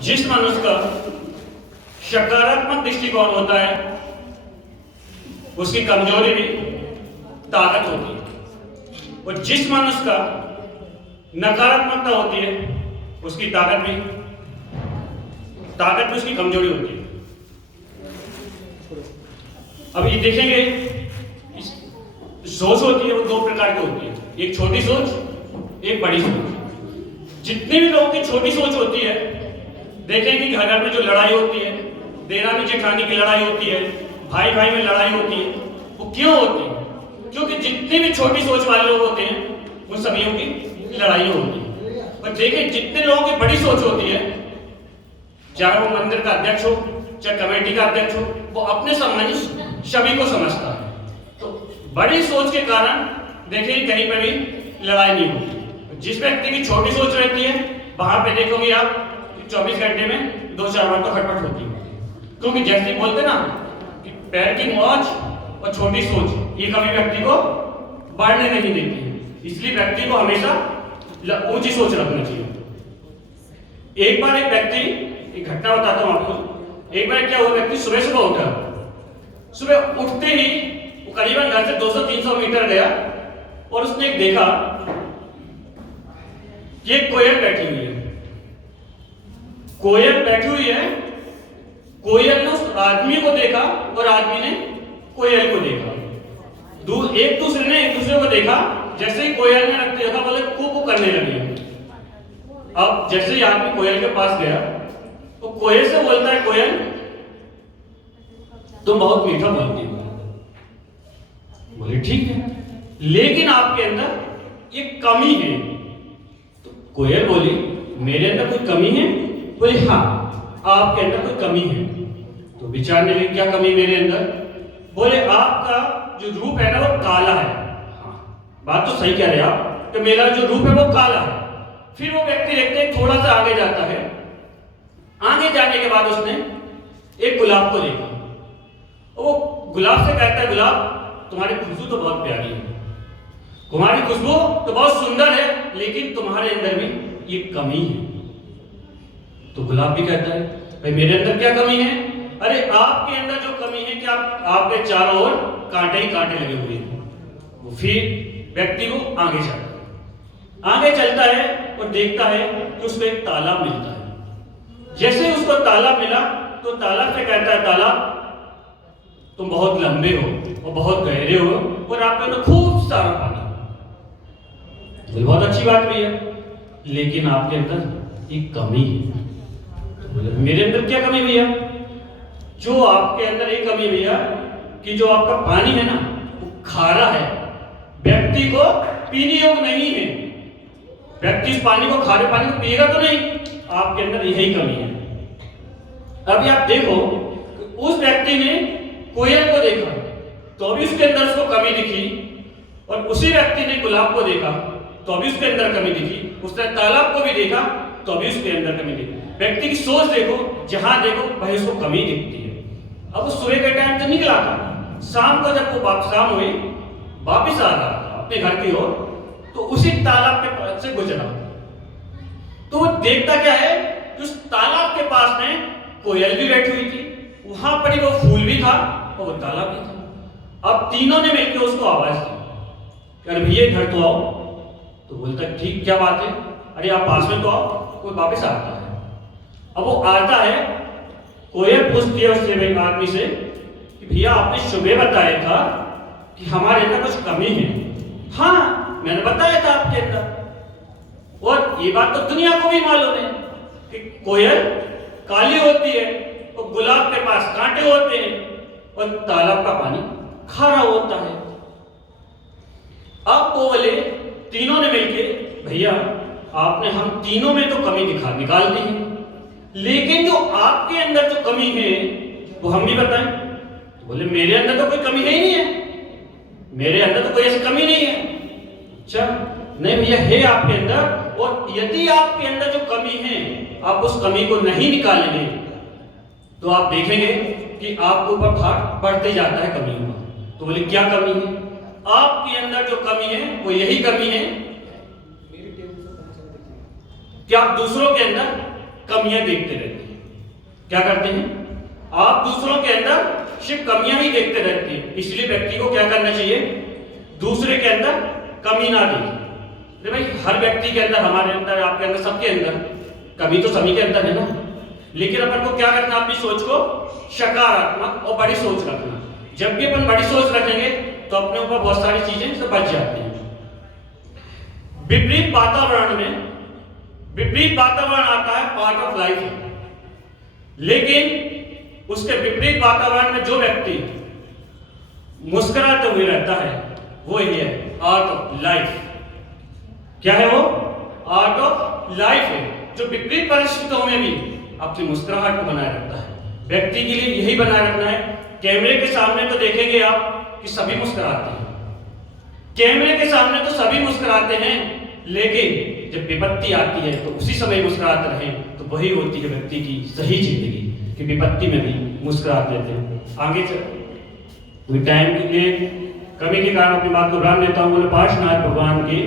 जिस मनुष्य का सकारात्मक दृष्टिकोण होता है उसकी कमजोरी भी ताकत होती है, और जिस मनुष्य का नकारात्मकता होती है उसकी ताकत भी उसकी कमजोरी होती है। अब ये देखेंगे, सोच होती है वो दो प्रकार की होती है, एक छोटी सोच, एक बड़ी सोच। जितने भी लोगों की छोटी सोच होती है, देखेंगे कि घर में जो लड़ाई होती है, देरानी जेठानी की लड़ाई होती है, भाई भाई में लड़ाई होती है, वो क्यों होती है? क्योंकि जितने भी छोटी सोच वाले लोग होते हैं उन सभी की लड़ाई होती है। और देखिए, जितने लोगों की बड़ी सोच होती है, चाहे वो मंदिर का अध्यक्ष हो, चाहे कमेटी का अध्यक्ष हो, वो अपने संबंधी सभी को समझता है। तो बड़ी सोच के कारण देखिए कहीं पर भी लड़ाई नहीं होती। जिस व्यक्ति की छोटी सोच रहती है, वहां पे देखोगे आप 24 घंटे में 2-4 बार तो खटपट होती है। क्योंकि जैसे बोलते ना कि पैर की मौज और छोटी सोच ये कभी व्यक्ति को बढ़ने नहीं देती है, इसलिए व्यक्ति को हमेशा ऊंची सोच रखनी चाहिए। एक बार एक व्यक्ति, एक घटना बताता हूं आपको। एक बार क्या हुआ, व्यक्ति सुबह उठा, सुबह उठते ही वो करीबन घर से 200-300 मीटर गया और उसने एक देखा कि एक कोयल बैठी हुई है। कोयल बैठी हुई है, कोयल ने उस आदमी को देखा और आदमी ने कोयल को देखा। एक दूसरे ने एक दूसरे को देखा। जैसे ही कोयल ने रख देखा, बोले कू करने लगी। अब जैसे ही आदमी कोयल के पास गया तो कोयल से बोलता है, कोयल तुम बहुत मीठा बोलती हो। बोले ठीक है, लेकिन आपके अंदर एक कमी है। तो कोयल बोली, मेरे अंदर कोई कमी है? बोले हाँ, आपके अंदर कोई कमी है। तो विचारने लगे, क्या कमी मेरे अंदर? बोले आपका जो रूप है ना वो काला है। हाँ, बात तो सही कह रहे आप, तो मेरा जो रूप है वो काला है। फिर वो व्यक्ति देखते हैं, थोड़ा सा आगे जाता है। आगे जाने के बाद उसने एक गुलाब को देखा। वो गुलाब से कहता है, गुलाब तुम्हारी खुशबू तो बहुत प्यारी है, तुम्हारी खुशबू तो बहुत सुंदर है, लेकिन तुम्हारे अंदर भी ये कमी है। तो गुलाब भी कहता है, भाई मेरे अंदर क्या कमी है? अरे आपके अंदर जो कमी है कि आपके चारों ओर कांटे ही कांटे लगे हुए हैं। वो फिर व्यक्ति को आगे चलता है और देखता है कि उसको एक तालाब मिलता है। जैसे उसको तालाब मिला तो तालाब से कहता है, तालाब तुम बहुत लंबे हो और बहुत गहरे हो और आपके अंदर खूब सारा पानी। बहुत अच्छी बात भी है, लेकिन आपके अंदर एक कमी है। मेरे अंदर क्या कमी भैया? जो आपके अंदर एक कमी भैया कि जो आपका पानी है ना वो खारा है, व्यक्ति को पीने योग्य नहीं है। व्यक्ति इस पानी को, खारे पानी को पिएगा तो नहीं, आपके अंदर यही कमी है। अभी आप देखो, उस व्यक्ति ने कोयल को देखा तो अभी उसके अंदर उसको कमी दिखी, और उसी व्यक्ति ने गुलाब को देखा तो अभी उसके अंदर कमी दिखी, उसने तालाब को भी देखा तो अभी उसके अंदर कमी दिखी। व्यक्ति की सोच देखो, जहां देखो वहीं उसको कमी दिखती है। अब वो सुबह के टाइम से निकला था, शाम को जब वो शाम हुई वापिस आ रहा था अपने घर की ओर, तो उसी तालाब के पास से गुजरा। तो वो देखता क्या है कि उस तालाब के पास में कोयल भी बैठी हुई थी, वहां पर ही वो फूल भी था और वो तालाब भी था। अब तीनों ने मिलकर उसको आवाज दी, अरे भैया घर तो आओ। तो बोलता ठीक, क्या बात है? अरे आप पास में तो आओ। कोई वापस आता है। अब वो आता है, कोयल पूछती है उससे, भाई आदमी से, कि भैया आपने सुबह बताया था कि हमारे अंदर कुछ कमी है। हाँ, मैंने बताया था आपके अंदर। और ये बात तो दुनिया को भी मालूम है कि कोयल काली होती है और गुलाब के पास कांटे होते हैं और तालाब का पानी खारा होता है। अब वो बोले, तीनों ने मिलके, भैया आपने हम तीनों में तो कमी निकाल दी है, लेकिन जो आपके अंदर जो कमी है वो हम भी बताएं। तो बोले मेरे अंदर तो कोई कमी है ही नहीं है, मेरे अंदर तो कोई ऐसी कमी नहीं है। अच्छा, नहीं भैया है आपके अंदर, और यदि आपके अंदर जो कमी है आप उस कमी को नहीं निकालेंगे तो आप देखेंगे कि आपके ऊपर भार बढ़ते जाता है कमियों का। तो बोले क्या कमी है? आपके अंदर जो कमी है वो यही कमी है कि आप दूसरों के अंदर कमियां देखते रहते हैं। क्या करते हैं? आप दूसरों के अंदर सिर्फ कमियां ही देखते रहते हैं। इसलिए व्यक्ति को क्या करना चाहिए? दूसरे के अंदर कमी ना देखें। अरे भाई, हर व्यक्ति के अंदर, हमारे अंदर, आपके अंदर, सबके अंदर कमी तो सभी के अंदर है ना। लेकिन अपन को क्या करना? अपनी सोच को सकारात्मक और बड़ी सोच रखना। जब भी अपन बड़ी सोच रखेंगे तो अपने ऊपर बहुत सारी चीजें से बच जाती हैं। विपरीत वातावरण में, विपरीत वातावरण आता है, पार्ट ऑफ लाइफ है। लेकिन उसके विपरीत वातावरण में जो व्यक्ति मुस्कुराते हुए रहता है वो ये है आर्ट ऑफ लाइफ। क्या है वो? आर्ट ऑफ लाइफ है, जो विपरीत परिस्थितियों में भी अपनी मुस्कुराहट को बनाए रखता है। व्यक्ति के लिए यही बनाए रखना है। कैमरे के सामने तो देखेंगे आप कि सभी मुस्कुराते हैं, कैमरे के सामने तो सभी मुस्कुराते हैं, लेकिन जब विपत्ति आती है तो उसी समय मुस्कुराते रहें, तो वही होती है व्यक्ति की सही जिंदगी, कि विपत्ति में भी मुस्कुराते रहते हैं। आगे चल, टाइम के लिए कमी के कारण अपनी बात को राम लेता हूँ। बोले पार्श्वनाथ भगवान की